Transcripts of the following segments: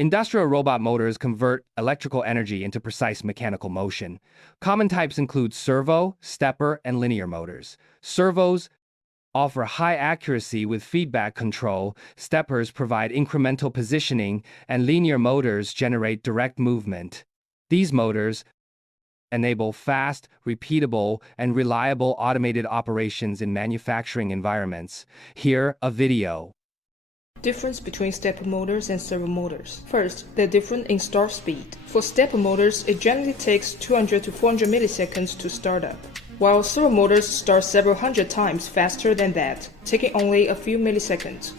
Industrial robot motors convert electrical energy into precise mechanical motion. Common types include servo, stepper, and linear motors. Servos offer high accuracy with feedback control, steppers provide incremental positioning, and linear motors generate direct movement. These motors enable fast, repeatable, and reliable automated operations in manufacturing environments. Here, a video. Difference between stepper motors and servo motors. First, they're different in start speed. For stepper motors, it generally takes 200 to 400 milliseconds to start up, while servo motors start several hundred times faster than that, taking only a few milliseconds.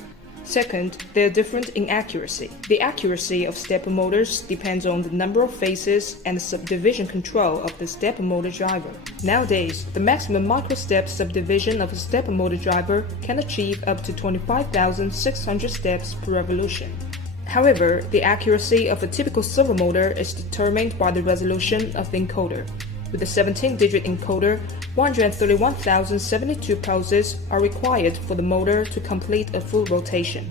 Second, they are different in accuracy. The accuracy of stepper motors depends on the number of phases and the subdivision control of the stepper motor driver. Nowadays, the maximum microstep subdivision of a stepper motor driver can achieve up to 25,600 steps per revolution. However, the accuracy of a typical servo motor is determined by the resolution of the encoder. With a 17-digit encoder, 131,072 pulses are required for the motor to complete a full rotation.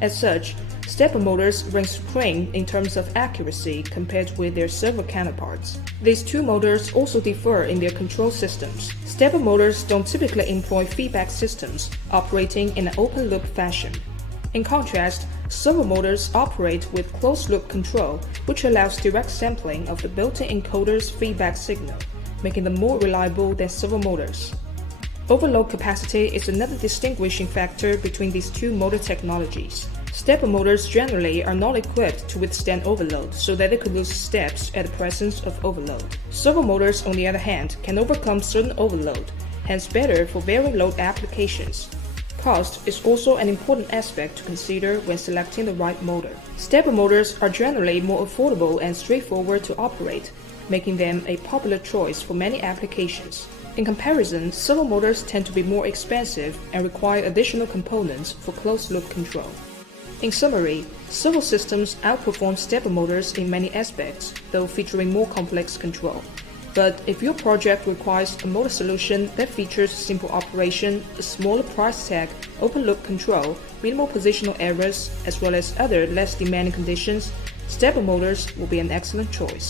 As such, stepper motors rank supreme in terms of accuracy compared with their servo counterparts. These two motors also differ in their control systems. Stepper motors don't typically employ feedback systems, operating in an open-loop fashion. In contrast, servo motors operate with closed-loop control, which allows direct sampling of the built-in encoder's feedback signal, making them more reliable than servo motors. Overload capacity is another distinguishing factor between these two motor technologies. Stepper motors generally are not equipped to withstand overload, so that they could lose steps at the presence of overload. Servo motors, on the other hand, can overcome certain overload, hence better for very low applications. Cost is also an important aspect to consider when selecting the right motor. Stepper motors are generally more affordable and straightforward to operate, making them a popular choice for many applications. In comparison, servo motors tend to be more expensive and require additional components for closed-loop control. In summary, servo systems outperform stepper motors in many aspects, though featuring more complex control. But if your project requires a motor solution that features simple operation, a smaller price tag, open-loop control, minimal positional errors, as well as other less demanding conditions, stepper motors will be an excellent choice.